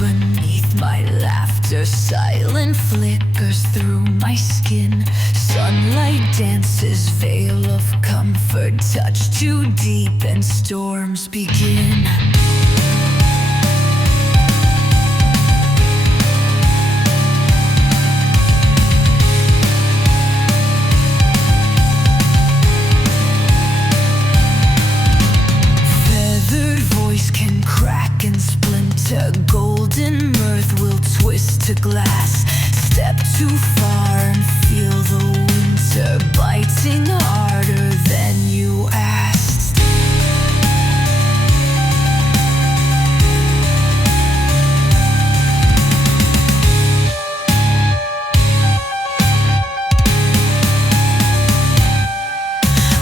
beneath my laughter, silent flickers through my skin. Sunlight dances, veil of comfort, touch too deep and storms begin. Can crack and splinter, golden mirth will twist to glass. Step too far and feel the winter biting harder than you asked.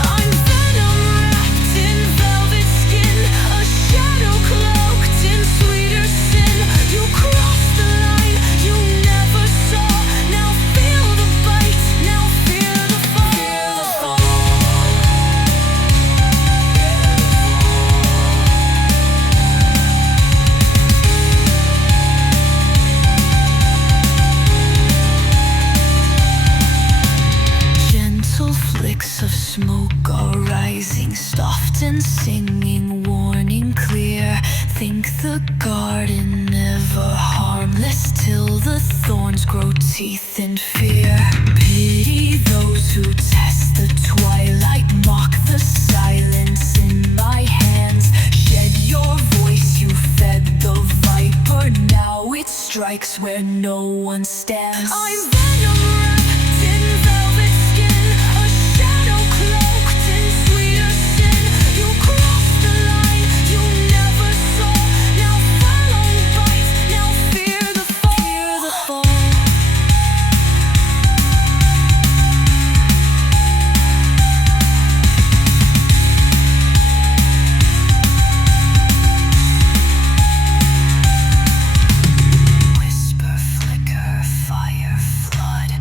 I'm Venom wrapped in velvet skin, a shadow cloaked in sweeter sin. You crossed the line you never saw. Now feel the bite, now fear the fall. Gentle flicks of smoke are rising, soft and singing, warning clear. Think the garden never harmless till the thorns grow teeth in fear. Pity those who test the twilight, mock the silence in my hands. Shed your voice, you fed the viper, now it strikes where no one stands. I'm Venom wrapped in velvet skin, a shadow cloaked in sweeter sin. You crossed the line you never saw. Now follow bite, now fear the fall. Fear the fall. Whisper, flicker, fire, flood,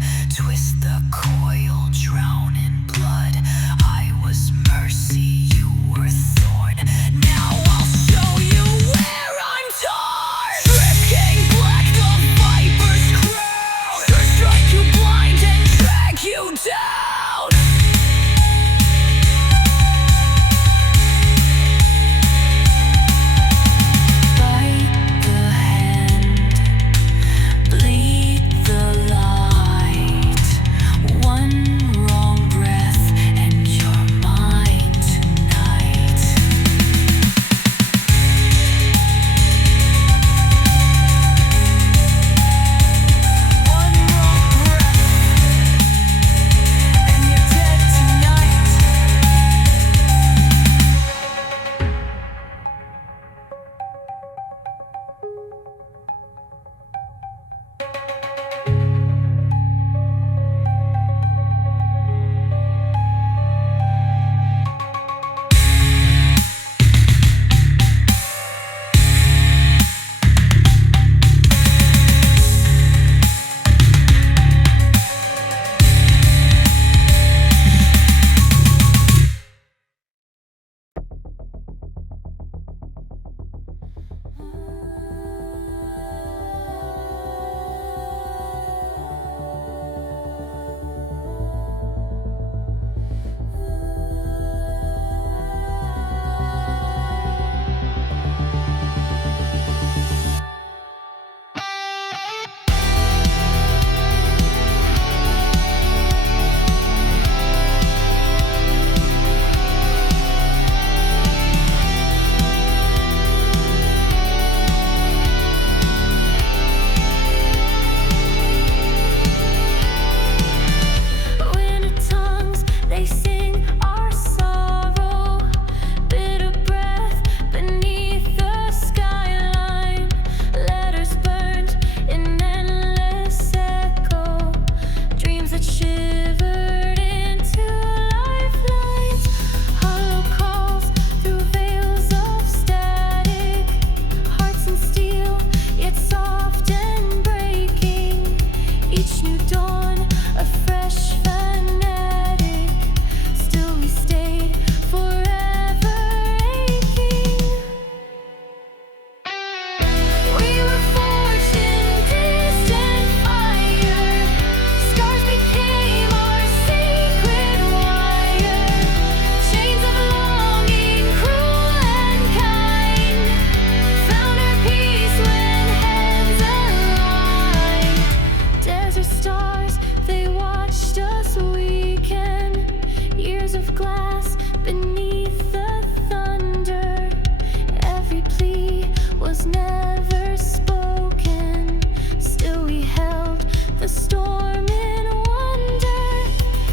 was never spoken. Still we held the storm in wonder.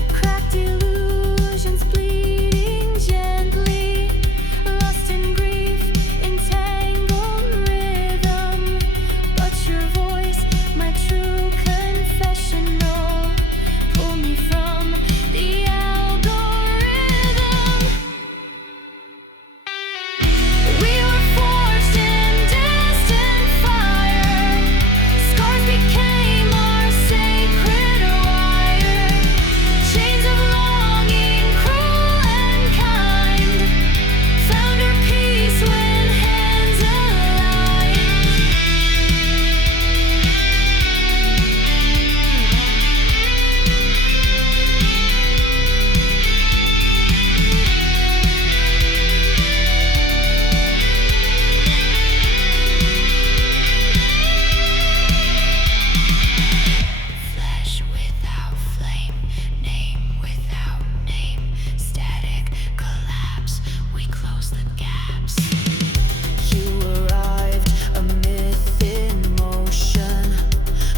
Cracked illusions bleeding gently. Lost in grief, entangled rhythm. But your voice, my true confessional, pull me from the algorithm. We were forged in distant fire. Scars became our sacred wire. Chains of longing, cruel and kind, found our peace when hands aligned. Flesh without flame, name without name, static collapse, we close the gaps. You arrived, a myth in motion,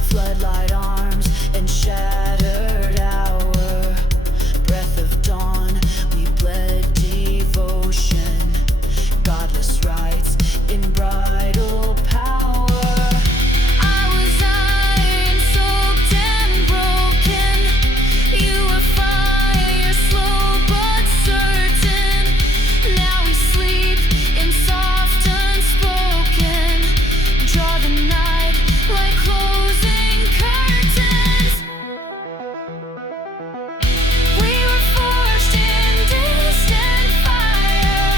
floodlight arms and shattered hour. Breath of dawn, we bled devotion, godless rites in bridal power. I was iron, soaked and broken. You were fire, slow but certain. Now we sleep in soft unspoken. Draw the night like closing curtains. We were forged in distant fire.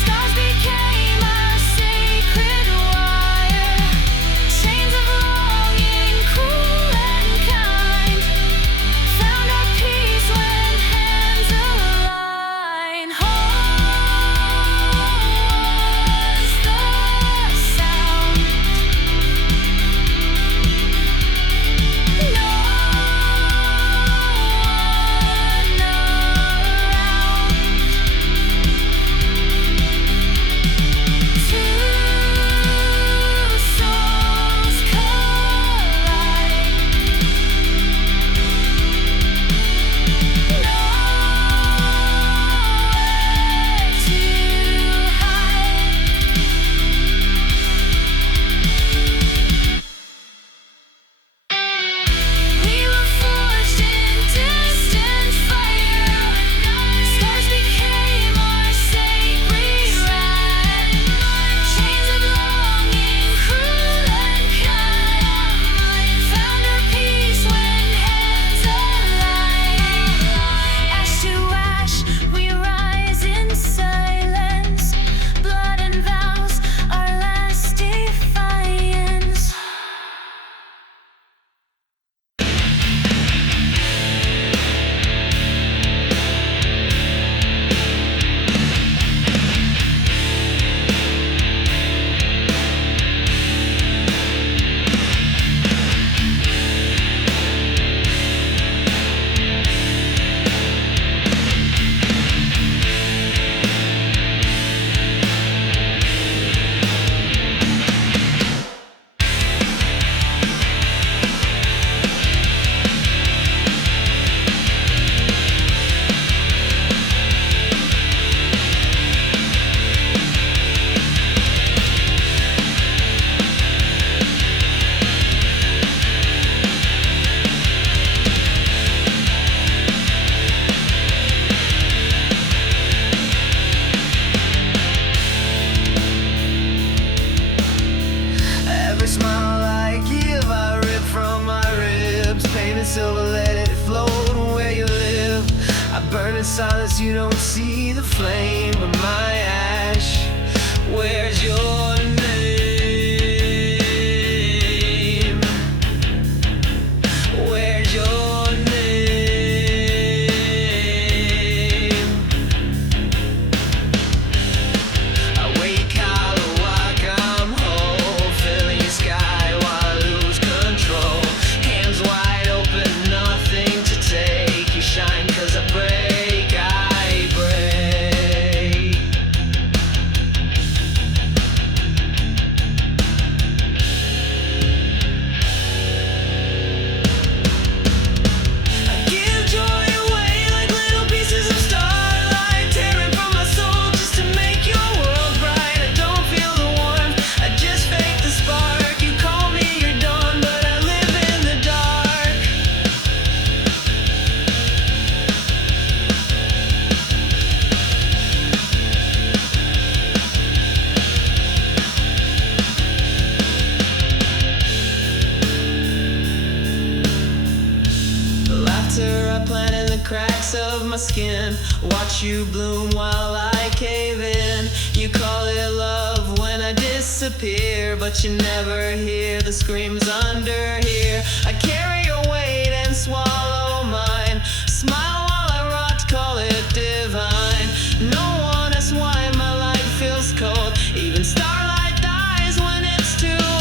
Scars became our sacred wire. Chains of longing, cruel and kind, found our peace when hands align. Was the sound. No one around. Two souls collide. Nowhere to hide. We were forged in distant fire. Scars became our sacred right. Chains of longing, cruel and kind, found our peace when hands align. Ash to ash, we rise in silence. Blood and vows, our last defiance. Every smile I give, I rip from my ribs. Painted silver, let it float where you live. I burn in silence, you don't see the flame of my ash. Where's your name? Where's your name? I wake hollow, I come whole, filling the sky while I lose control. Hands wide open, nothing to take. You shine 'cause I break, I break. cracks of my skin. Watch you bloom while I cave in. You call it love when I disappear, but you never hear the screams under here. I carry your weight and swallow mine. Smile while I rot, call it divine. No one asks why my life feels cold. Even starlight dies when it's too old.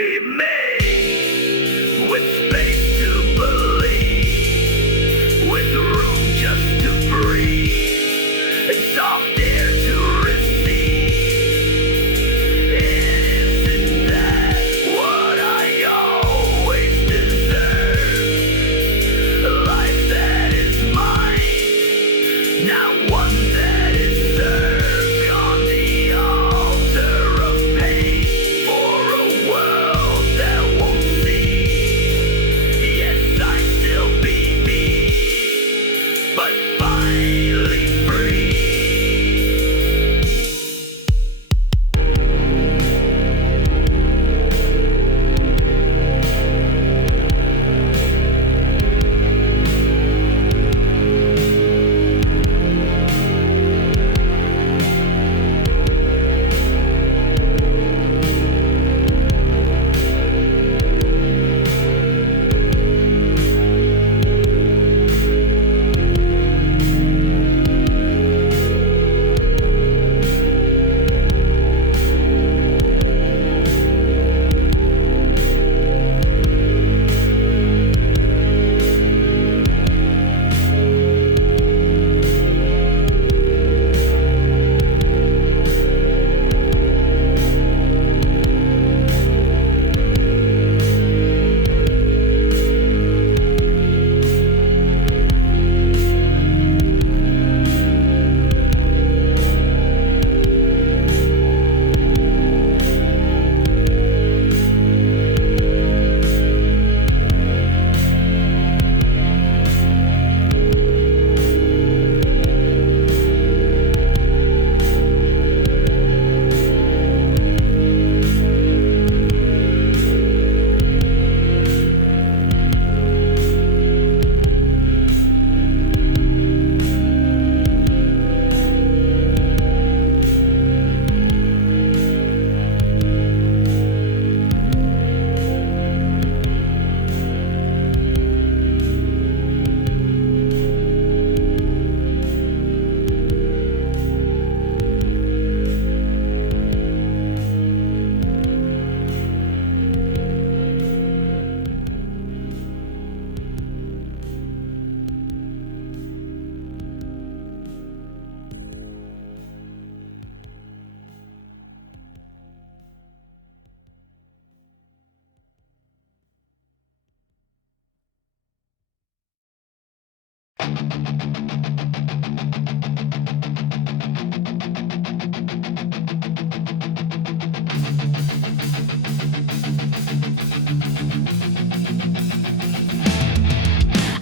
be me, with space to believe, with room just to breathe, and soft air to receive. Isn't that what I always deserve? A life that is mine, not one that is served on the altar of pain, for a world that won't see. Yes, I still be me, but finally free.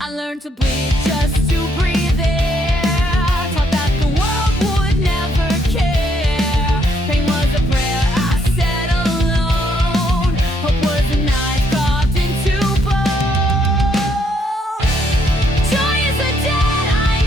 I learned to breathe just to breathe air. Thought that the world would never care. Pain was a prayer I said alone. Hope was a knife carved into bone. Joy is a debt I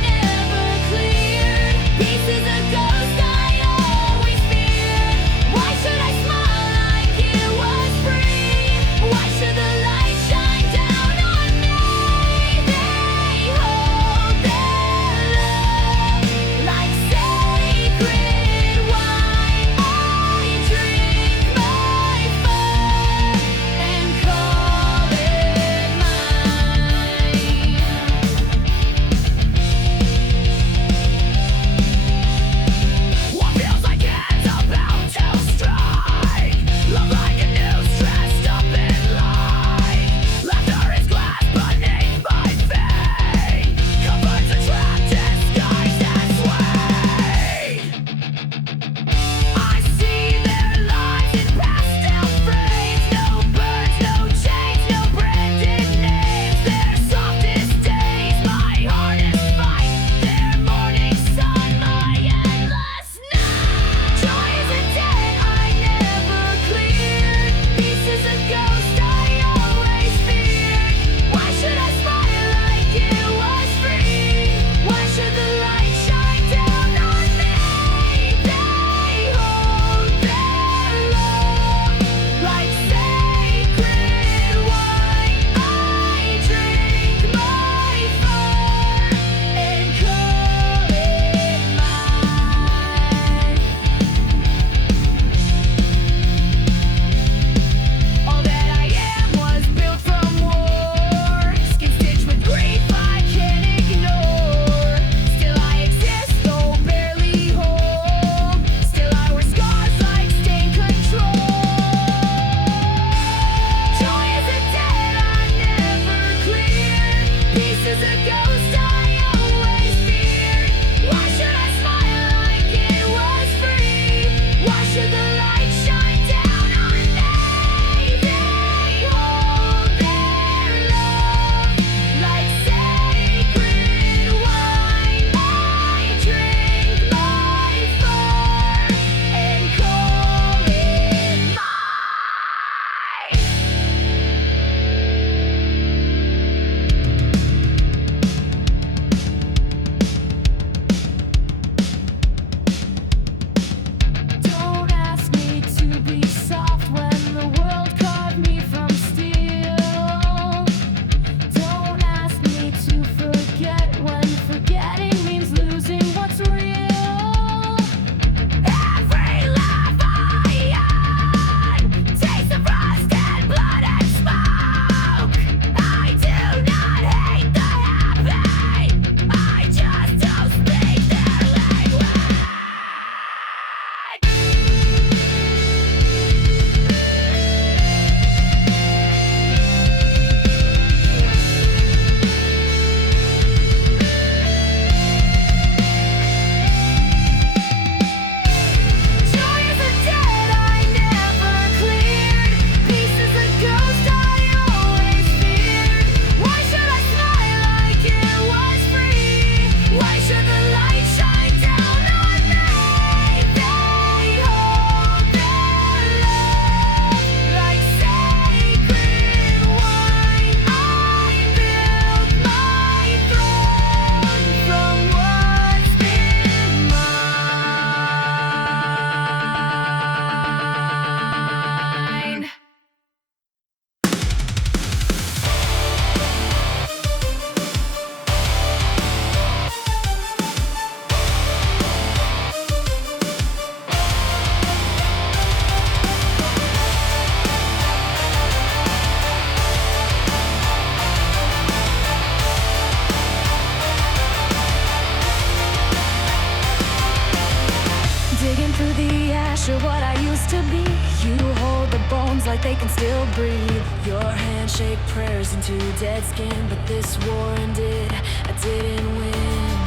picture what I used to be. You hold the bones like they can still breathe. Your handshake prayers into dead skin. But this war ended, I didn't win.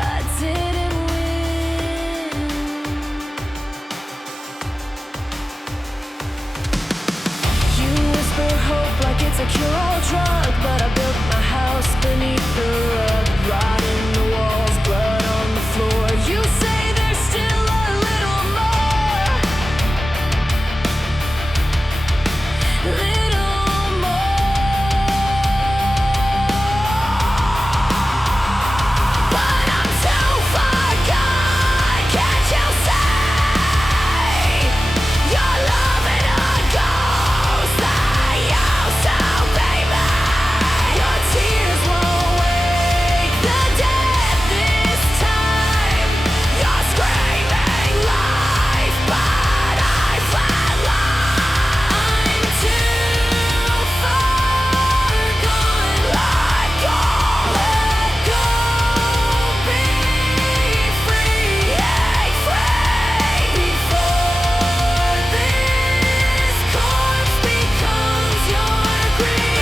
I didn't win. You whisper hope like it's a cure-all drug, but I built my house beneath the rug. Rot in the walls, blood on the floor. You say there's still a little more. Little more. But I'm too far gone, can't you see? You're loving a ghost that used to be me. Your tears won't wake the dead this time. You're screaming life, but I flatline. I'm too far gone. Let go, be free, before this corpse becomes your grave.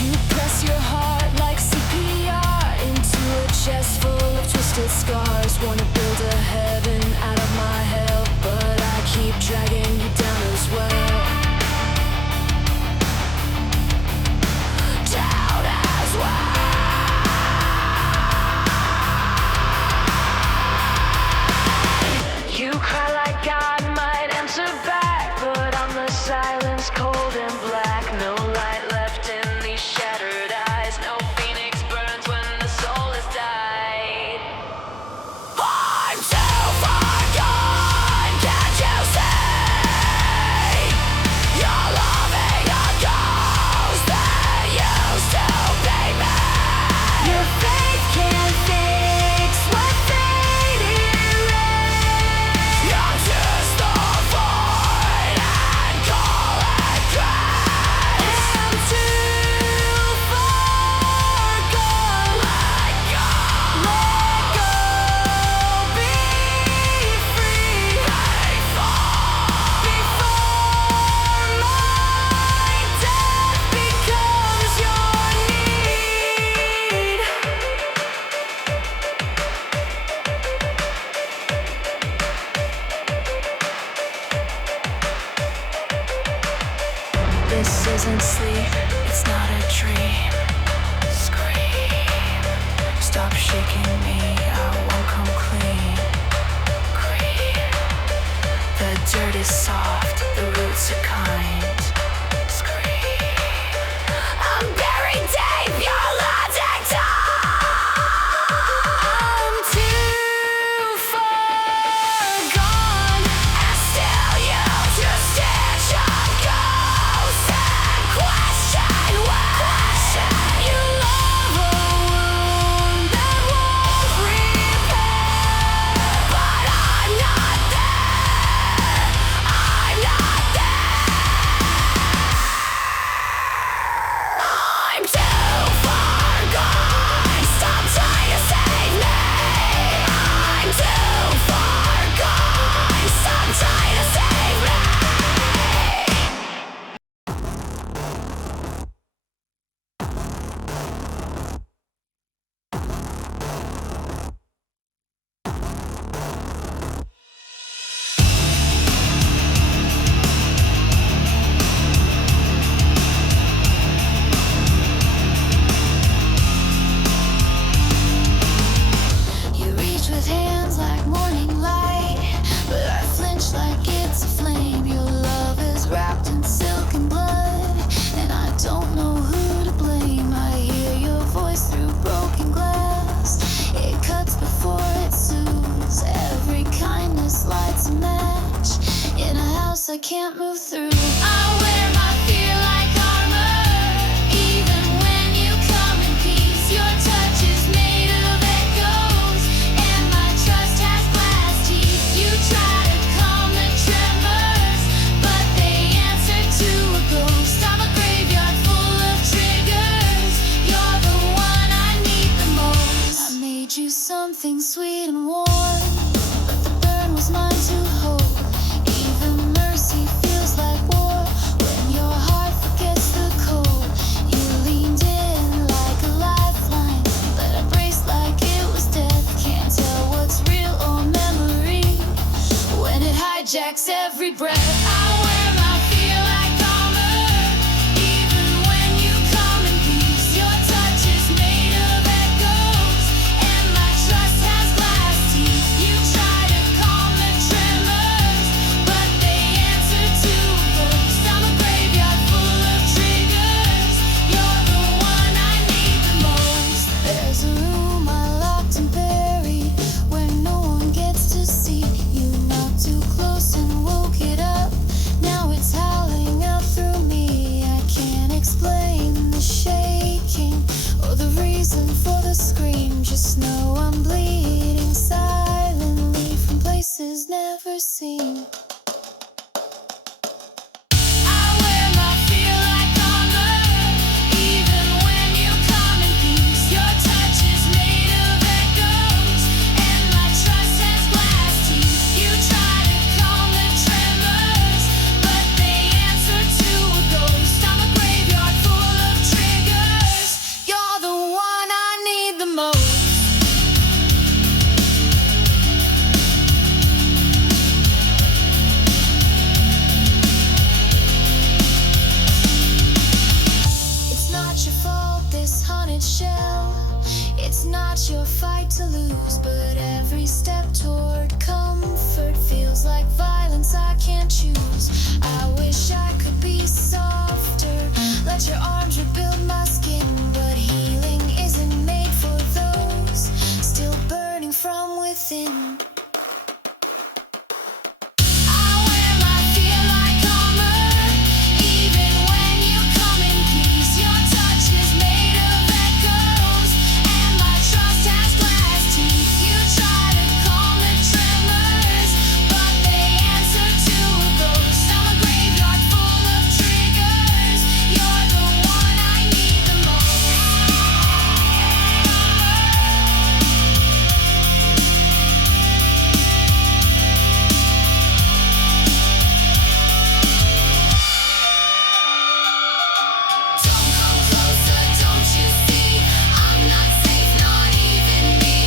You press your heart like CPR into a chest full of twisted scars. Wanna build a heaven out of my hell, but I keep dragging you down as well. Down as well. You cry like God might answer back, but I'm the silence, cold and black. No light left in these shattered eyes. No phoenix burns when the soul has died. I'm too far gone, can't you see? You're loving a ghost that used to be me. Your faith can't fix what fate erased. You're just the void and call it grace. I'm too far gone. Let go, be free. Before my death becomes your need. This isn't sleep, it's not a dream. Scream, stop shaking me, I won't come clean. Creep, the dirt is soft, the roots are kind. Scream, I'm buried deep, you're letting I'm too far gone, and still you just stitch up ghosts and question you love a wound that won't repair. But I'm not there. I'm not there. I'm too far gone. Stop trying to save me. I'm too far gone. Stop trying to save me. You reach with hands like morning light, but I flinch like it's a flame. Your love is wrapped in silk and blood, and I don't know who to blame. I hear your voice through broken glass. It cuts before it soothes. Every kindness lights a match in a house I can't move through. I wear my fear like armor, even when you come in peace. Your touch is made of echoes, and my trust has glass teeth. You try to calm the tremors, hijacks every breath. I wear my fear like armor, even when you come in peace. Your touch is made of echoes, and my trust has glass teeth. You try to calm the tremors, but they answer to a ghost. I'm a graveyard full of triggers. You're the one I need the most. There's a room I locked and buried, where no one gets to see. You knocked too close and woke it up. Now it's howling out through me. I can't explain the shaking or the reason for the scream. Just know I'm bleeding silently from places never seen. I wear my fear like armor, even when you come in peace. Your touch is made of echoes, and my trust has glass teeth. You try to calm the tremors, but they answer to a ghost. I'm a graveyard full of triggers. You're the one I need the most. It's not your fault, this haunted shell. It's not your fight to lose, but every step toward comfort feels like violence I can't choose. I wish I could be softer, let your arms rebuild my skin, but healing isn't made for those still burning from within. I wear my fear like armor, even when you come in peace. Your touch is made of echoes, and my trust has glass teeth. You try to calm the tremors, but they answer to a ghost. I'm a graveyard full of triggers. You're the one I need the most. Don't come closer, don't you see? I'm not safe, not even me.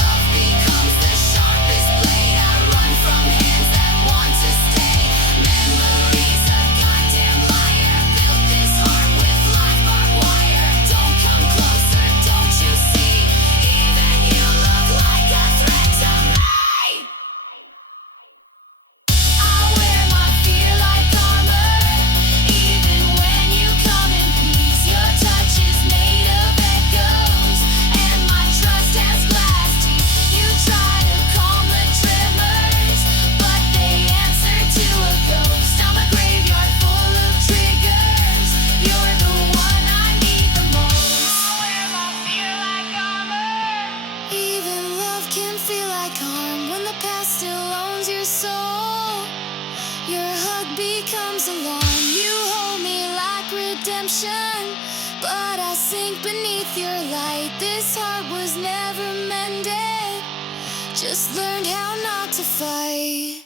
Love becomes the sharpest blade. I run from hands that want to stay. Memories a goddamn liar. Built this heart with live barbed wire. Don't come closer, don't you see? Even you look like a threat to me. I wear my fear like armor, even when you come in peace. Your touch is made of echoes, and my trust has glass teeth. You try to calm the tremors, but they answer to a ghost. I'm a graveyard full of triggers. You're the one I need the most. I wear my fear like armor. Even love can feel like harm when the past still owns your soul. Your hug becomes alarm. You hold me like redemption, but I sink beneath your light. This heart was never mended, just learned how not to fight.